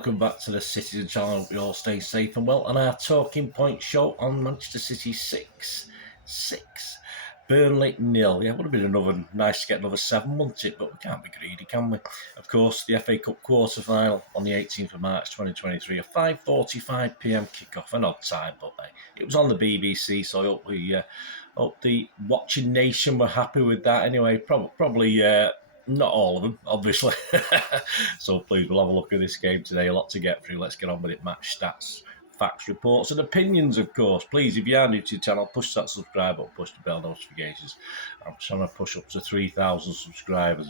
welcome back to the Citytilidie channel. Hope you all stay safe and well. And our talking point show on Manchester City 6, Burnley 0. Yeah, would have been another nice to get another 7, wouldn't it? But we can't be greedy, can we? Of course, the FA Cup quarter-final on the 18th of March 2023, a 5:45 p.m. kickoff, an odd time, but it was on the BBC, so I hope the watching nation were happy with that. Anyway, probably not all of them, obviously. So please, we'll have a look at this game today. A lot to get through. Let's get on with it. Match stats, facts, reports, and opinions, of course. Please, if you are new to the channel, push that subscribe button, push the bell notifications. I'm trying to push up to 3,000 subscribers.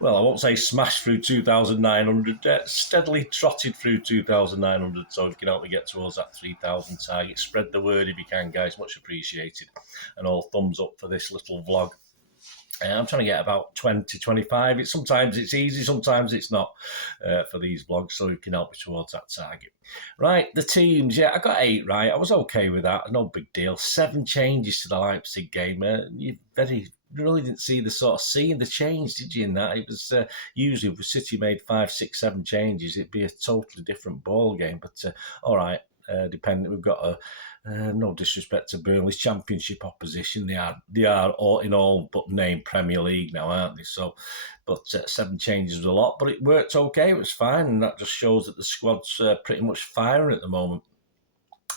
I won't say smashed through 2,900, steadily trotted through 2,900. So if you can help me get towards that 3,000 target, spread the word if you can, guys. Much appreciated. And all thumbs up for this little vlog. I'm trying to get about 20, 25. Sometimes it's easy, sometimes it's not for these vlogs, so you can help me towards that target. Right, the teams. Yeah, I got 8 right. I was okay with that. No big deal. 7 changes to the Leipzig game. You really didn't see the sort of scene, the change, did you, in that? It was usually if City made 5, 6, 7 changes, it'd be a totally different ball game. But all right. Depending, we've got no disrespect to Burnley's Championship opposition. They are all in all but named Premier League now, aren't they? So, but 7 changes was a lot, but it worked okay. It was fine, and that just shows that the squad's pretty much firing at the moment.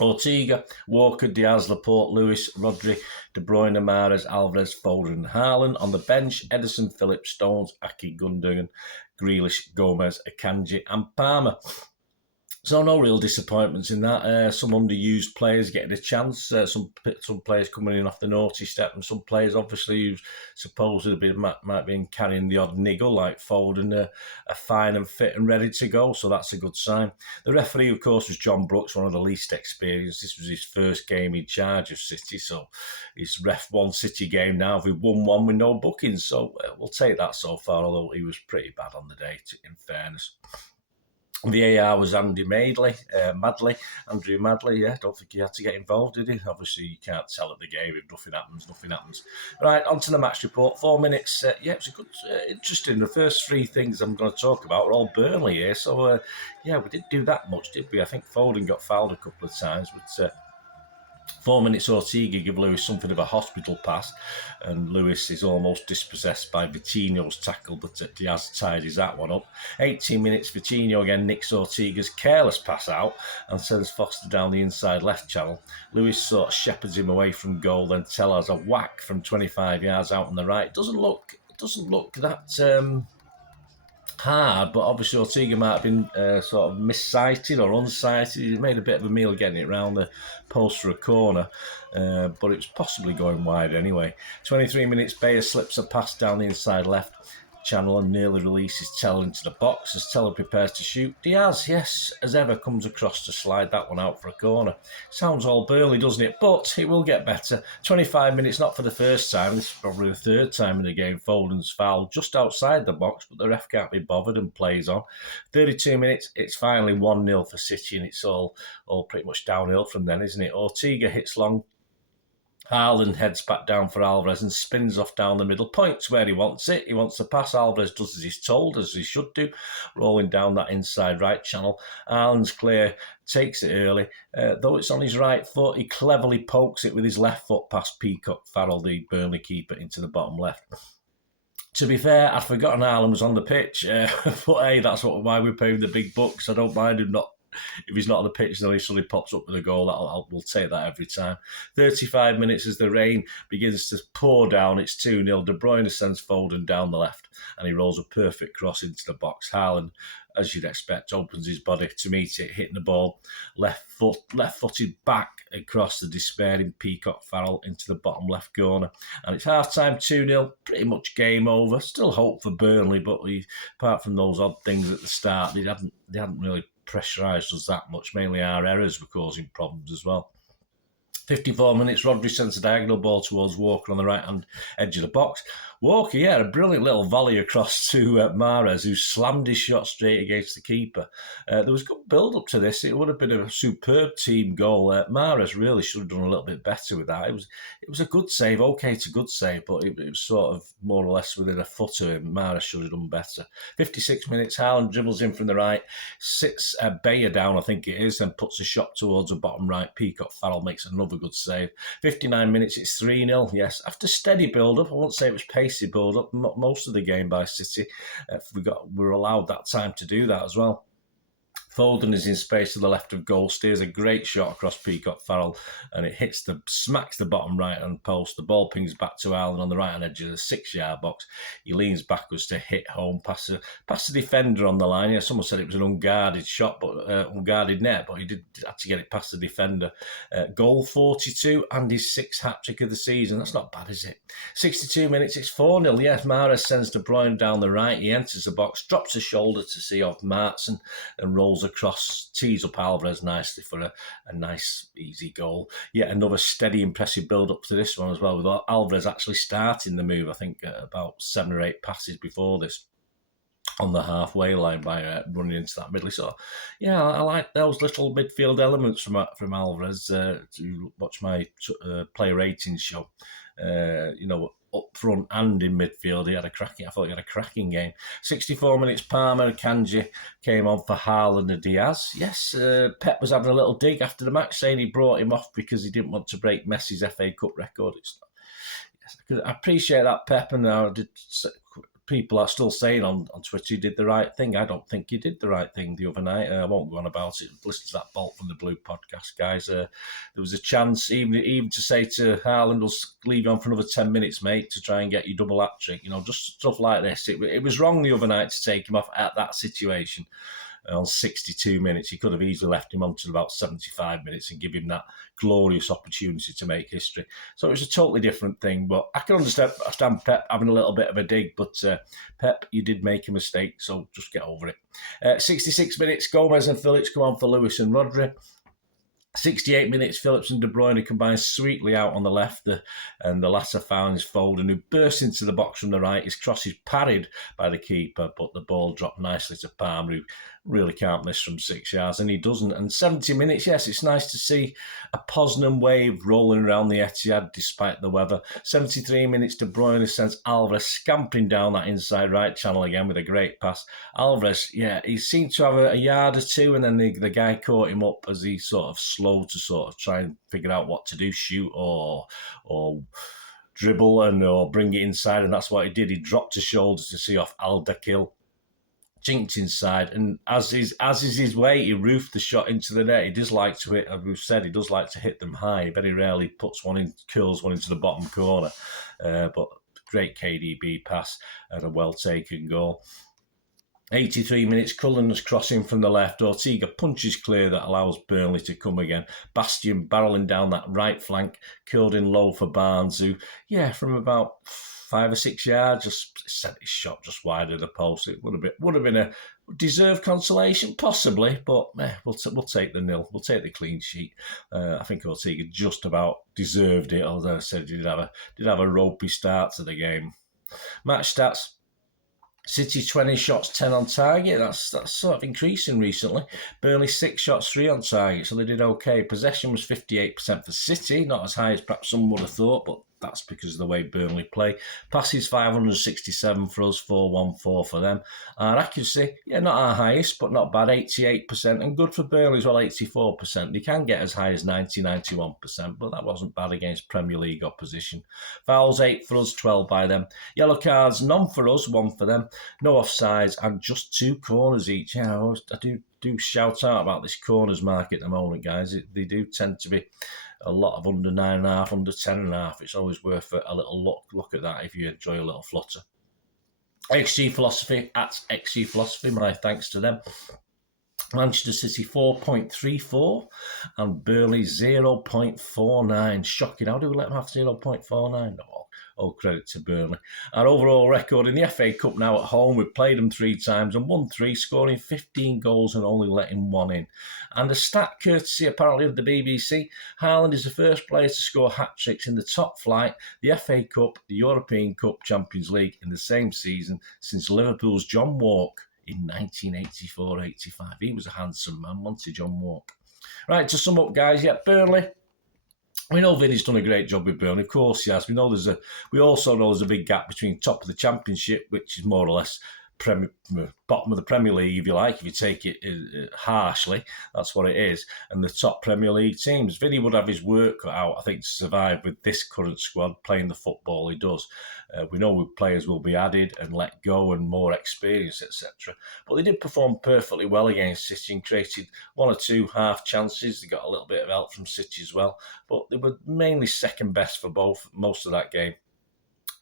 Ortega, Walker, Diaz, Laporte, Lewis, Rodri, De Bruyne, Mahrez, Alvarez, Foden and Haaland. On the bench, Ederson, Phillips, Stones, Aki, Gundogan, Grealish, Gomez, Akanji and Palmer. So no real disappointments in that. Some underused players getting a chance. Some players coming in off the naughty step, and some players obviously who supposedly might be carrying the odd niggle, like Foden, are fine and fit and ready to go. So that's a good sign. The referee, of course, was John Brooks, one of the least experienced. This was his first game in charge of City, so he's ref 1 City game now. We've won 1 with no bookings, so we'll take that so far. Although he was pretty bad on the day, in fairness. VAR was Andrew Madley, yeah, don't think he had to get involved, did he? Obviously, you can't tell at the game if nothing happens. Right, on to the match report. 4 minutes, yeah, it was a good, interesting. The first 3 things I'm going to talk about are all Burnley here, so, yeah, we didn't do that much, did we? I think Foden got fouled a couple of times, but 4 minutes, Ortega give Lewis something of a hospital pass, and Lewis is almost dispossessed by Vitinho's tackle, but Diaz tidies that one up. 18 minutes, Vitinho again nicks Ortega's careless pass out and sends Foster down the inside left channel. Lewis sort of shepherds him away from goal, then Tellers a whack from 25 yards out on the right. It doesn't look that hard, but obviously Ortega might have been sort of missighted or unsighted. He made a bit of a meal getting it round the post for a corner, but it was possibly going wide anyway. 23 minutes, Bayer slips a pass down the inside left channel and nearly releases Teller into the box as Teller prepares to shoot. Diaz, yes, as ever, comes across to slide that one out for a corner. Sounds all Burnley, doesn't it? But it will get better. 25 minutes, not for the first time. This is probably the 3rd time in the game. Foden's fouled just outside the box, but the ref can't be bothered and plays on. 32 minutes, it's finally 1-0 for City, and it's all pretty much downhill from then, isn't it? Ortega hits long. Haaland heads back down for Alvarez and spins off down the middle. Points where he wants it. He wants to pass. Alvarez does as he's told, as he should do, rolling down that inside right channel. Haaland's clear, takes it early. Though it's on his right foot, he cleverly pokes it with his left foot past Peacock Farrell, the Burnley keeper, into the bottom left. To be fair, I'd forgotten Haaland was on the pitch, but hey, that's why we're paying the big bucks. I don't mind him not. If he's not on the pitch, then he suddenly pops up with a goal. We'll take that every time. 35 minutes as the rain begins to pour down. It's 2-0. De Bruyne sends Foden down the left, and he rolls a perfect cross into the box. Haaland, as you'd expect, opens his body to meet it, hitting the ball left-footed back across the despairing Peacock Farrell into the bottom left corner. And it's half-time, 2-0, pretty much game over. Still hope for Burnley, but apart from those odd things at the start, they hadn't really pressurised us that much. Mainly our errors were causing problems as well. 54 minutes, Rodri sends a diagonal ball towards Walker on the right-hand edge of the box. Walker, yeah, a brilliant little volley across to Mahrez, who slammed his shot straight against the keeper. There was good build-up to this. It would have been a superb team goal. Mahrez really should have done a little bit better with that. It was a good save, okay to good save, but it was sort of more or less within a foot of him. Mahrez should have done better. 56 minutes, Haaland dribbles in from the right, sits Bayer down, I think it is, and puts a shot towards the bottom right. Peacock Farrell makes another good save. 59 minutes, it's 3-0, yes. After steady build-up, I won't say it was pacey build-up, most of the game by City. We were allowed that time to do that as well. Foden is in space to the left of goal, steers a great shot across Peacock Farrell, and it smacks the bottom right-hand post. The ball pings back to Haaland on the right-hand edge of the 6-yard box. He leans backwards to hit home past the defender on the line. Yeah, someone said it was an unguarded shot, but unguarded net, but he did have to get it past the defender. Goal 42 and his 6th hat-trick of the season. That's not bad, is it? 62 minutes, it's 4-0. Yes, Mahrez sends De Bruyne down the right. He enters the box, drops a shoulder to see off Marc and rolls across, tees up Alvarez nicely for a nice, easy goal. Yet another steady, impressive build-up to this one as well, with Alvarez actually starting the move, I think, about 7 or 8 passes before this on the halfway line by running into that middle. So, yeah, I like those little midfield elements from Alvarez to watch my player ratings show. Up front and in midfield, I thought he had a cracking game. 64 minutes, Palmer and Kanji came on for Haaland and Diaz. Yes, Pep was having a little dig after the match, saying he brought him off because he didn't want to break Messi's FA Cup record. I appreciate that, Pep, and people are still saying on Twitter he did the right thing. I don't think he did the right thing the other night. I won't go on about it. Listen to that Bolt from the Blue podcast, guys. There was a chance even to say to Haaland, we'll leave you on for another 10 minutes, mate, to try and get you double hat-trick. Just stuff like this. It was wrong the other night to take him off at that situation. On 62 minutes, he could have easily left him on to about 75 minutes and give him that glorious opportunity to make history. So it was a totally different thing, but I can understand Pep having a little bit of a dig, but Pep, you did make a mistake, so just get over it. 66 minutes, Gomez and Phillips come on for Lewis and Rodri. 68 minutes, Phillips and De Bruyne combine sweetly out on the left, and the latter found his Foden, who bursts into the box from the right. His cross is parried by the keeper, but the ball dropped nicely to Palmer, who really can't miss from 6 yards, and he doesn't. And 70 minutes, yes, it's nice to see a Poznan wave rolling around the Etihad despite the weather. 73 minutes, De Bruyne sends Alvarez scampering down that inside right channel again with a great pass. Alvarez, yeah, he seemed to have a yard or two, and then the guy caught him up as he sort of slow to sort of try and figure out what to do, shoot or dribble or bring it inside, and that's what he did. He dropped his shoulders to see off Aldakil, jinked inside, and as is his way, he roofed the shot into the net. He does like to hit, as we've said, he does like to hit them high. Very rarely curls one into the bottom corner, but great KDB pass and a well taken goal. 83 minutes, Cullen's crossing from the left. Ortega punches clear that allows Burnley to come again. Bastion barrelling down that right flank, curled in low for Barnes, who, from about 5 or 6 yards, just sent his shot just wide of the post. It would have been a deserved consolation, possibly, but we'll take the nil. We'll take the clean sheet. I think Ortega just about deserved it, although I said he did have a ropey start to the game. Match stats. City 20 shots, 10 on target. That's sort of increasing recently. Burnley 6 shots, 3 on target, so they did okay. Possession was 58% for City, not as high as perhaps some would have thought, but that's because of the way Burnley play. Passes 567 for us, 414 for them. Our accuracy, not our highest, but not bad, 88%, and good for Burnley as well, 84%. They can get as high as 90, 91%, but that wasn't bad against Premier League opposition. Fouls 8 for us, 12 by them. Yellow cards, none for us, 1 for them. No offsides, and just 2 corners each. I do shout out about this corners market at the moment, guys. They do tend to be a lot of under 9.5, under 10.5. It's always worth a little look at that if you enjoy a little flutter. XG Philosophy, at XG Philosophy, my thanks to them. Manchester City 4.34 and Burnley 0.49. Shocking. How do we let them have 0.49? No, all credit to Burnley. Our overall record in the FA Cup now at home, we've played them 3 times and won 3, scoring 15 goals and only letting 1 in. And a stat courtesy apparently of the BBC, Haaland is the first player to score hat-tricks in the top flight, the FA Cup, the European Cup, Champions League in the same season since Liverpool's John Walk in 1984-85. He was a handsome man, wasn't he, John Walk? Right, to sum up, guys, Burnley. We know Vinny's done a great job with Burnley. Of course he has. We also know there's a big gap between top of the Championship, which is more or less bottom of the Premier League, if you like, if you take it harshly, that's what it is, and the top Premier League teams. Vinny would have his work cut out, I think, to survive with this current squad, playing the football he does. We know players will be added and let go and more experience, etc. But they did perform perfectly well against City and created 1 or 2 half chances. They got a little bit of help from City as well, but they were mainly second best for most of that game.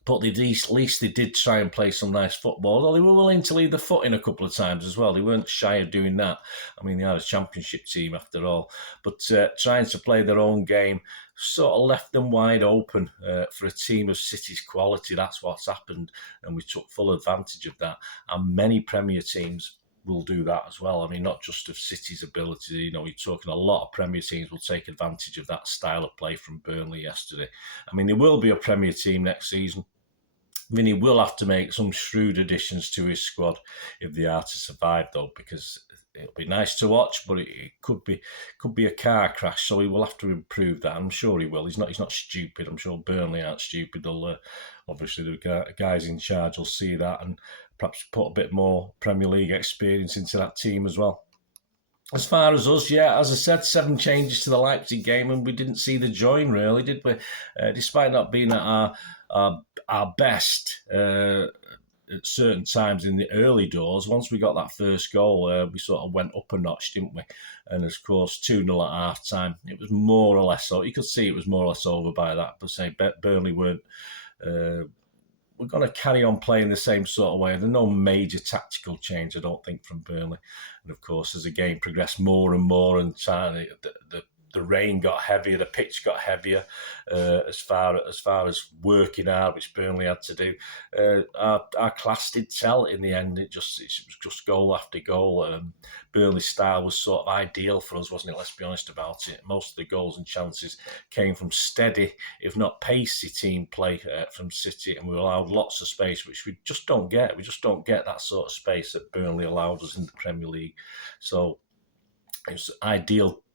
But at least they did try and play some nice football, although they were willing to leave the foot in a couple of times as well. They weren't shy of doing that. I mean, they are a Championship team after all. But trying to play their own game sort of left them wide open for a team of City's quality. That's what's happened, and we took full advantage of that. And many Premier teams will do that as well. I mean, not just of City's ability. You know, you're talking a lot of Premier teams will take advantage of that style of play from Burnley yesterday. I mean, there will be a Premier team next season. Vinny will have to make some shrewd additions to his squad if they are to survive, though, because it'll be nice to watch, but it could be a car crash. So he will have to improve that. I'm sure he will. He's not stupid. I'm sure Burnley aren't stupid. They'll obviously the guys in charge will see that and perhaps put a bit more Premier League experience into that team as well. As far as us, as I said, 7 changes to the Leipzig game, and we didn't see the join, really, did we? Despite not being at our best at certain times in the early doors, once we got that first goal, we sort of went up a notch, didn't we? And, of course, 2-0 at half-time. It was more or less so. You could see it was more or less over by that, but say Burnley weren't... we're going to carry on playing the same sort of way. There's no major tactical change, I don't think, from Burnley. And, of course, as the game progressed more and more and the rain got heavier, the pitch got heavier as far as working hard, which Burnley had to do. Our class did tell in the end. It was just goal after goal. Burnley's style was sort of ideal for us, wasn't it? Let's be honest about it. Most of the goals and chances came from steady, if not pacey, team play from City, and we allowed lots of space, which we just don't get. We just don't get that sort of space that Burnley allowed us in the Premier League. So it was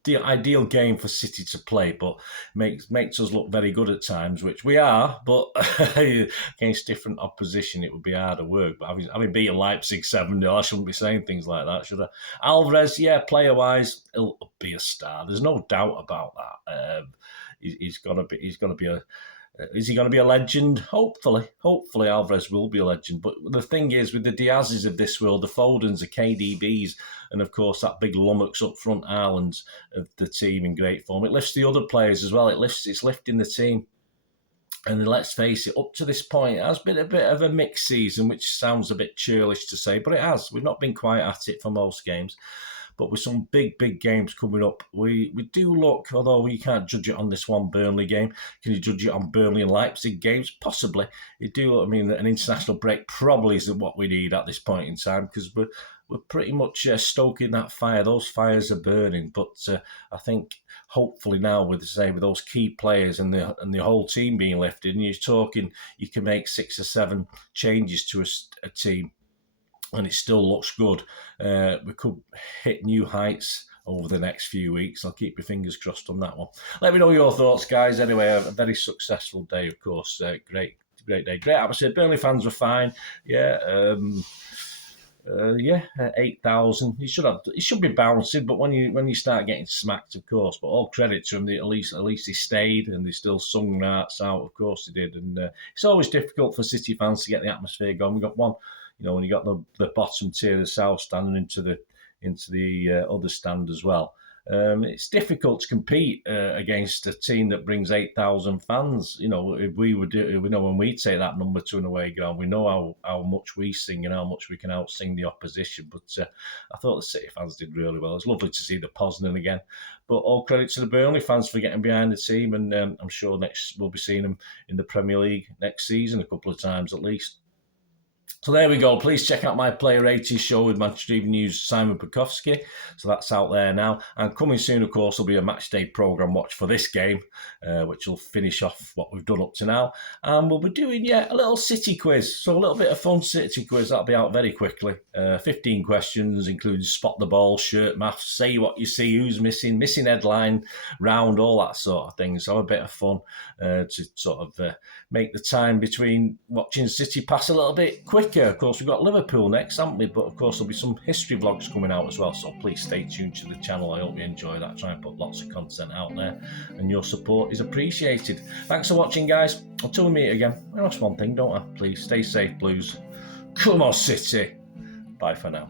the ideal game for City to play, but makes us look very good at times, which we are, but against different opposition, it would be harder work. But having beaten Leipzig 7-0, I shouldn't be saying things like that, should I? Alvarez, player-wise, he'll be a star. There's no doubt about that. He's going to be a... Is he going to be a legend? Hopefully Alvarez will be a legend. But the thing is, with the Diaz's of this world, the Fodens, the KDBs, and of course that big lummox up front, Ireland, of the team in great form, it lifts the other players as well. It's lifting the team. And let's face it, up to this point, it has been a bit of a mixed season, which sounds a bit churlish to say, but it has. We've not been quite at it for most games. But with some big games coming up, we do look, although you can't judge it on this one Burnley game. Can you judge it on Burnley and Leipzig games? Possibly. You do. I mean, an international break probably isn't what we need at this point in time, because we're pretty much stoking that fire. Those fires are burning. But I think hopefully now with those key players and the whole team being lifted, and you're talking, you can make 6 or 7 changes to a team, and it still looks good. We could hit new heights over the next few weeks. I'll keep your fingers crossed on that one. Let me know your thoughts, guys. Anyway, a very successful day, of course. Great day. Great atmosphere. Burnley fans were fine. 8,000. He should be bouncing, but when you start getting smacked, of course. But all credit to him. At least he stayed, and they still sung their hearts out. Of course they did. And it's always difficult for City fans to get the atmosphere going. We got one. When you got the bottom tier of the south stand and into the other stand as well, it's difficult to compete against a team that brings 8,000 fans. If when we take that number to an away ground, we know how much we sing and how much we can outsing the opposition. But I thought the City fans did really well. It's lovely to see the Poznan again. But all credit to the Burnley fans for getting behind the team, and I'm sure we'll be seeing them in the Premier League next season a couple of times at least. So there we go. Please check out my Player 80 show with Manchester Evening News' Simon BAJKOWSKI. So that's out there now. And coming soon, of course, will be a match day programme watch for this game, which will finish off what we've done up to now. And we'll be doing, a little City quiz. So a little bit of fun City quiz. That'll be out very quickly. 15 questions, including spot the ball, shirt maths, say what you see, who's missing headline, round, all that sort of thing. So a bit of fun to sort of make the time between watching City pass a little bit quicker. Of course, we've got Liverpool next, haven't we? But of course, there'll be some history vlogs coming out as well. So please stay tuned to the channel. I hope you enjoy that. Try and put lots of content out there, and your support is appreciated. Thanks for watching, guys. Until we meet again, I lost one thing, don't I? Please stay safe, Blues. Come on, City. Bye for now.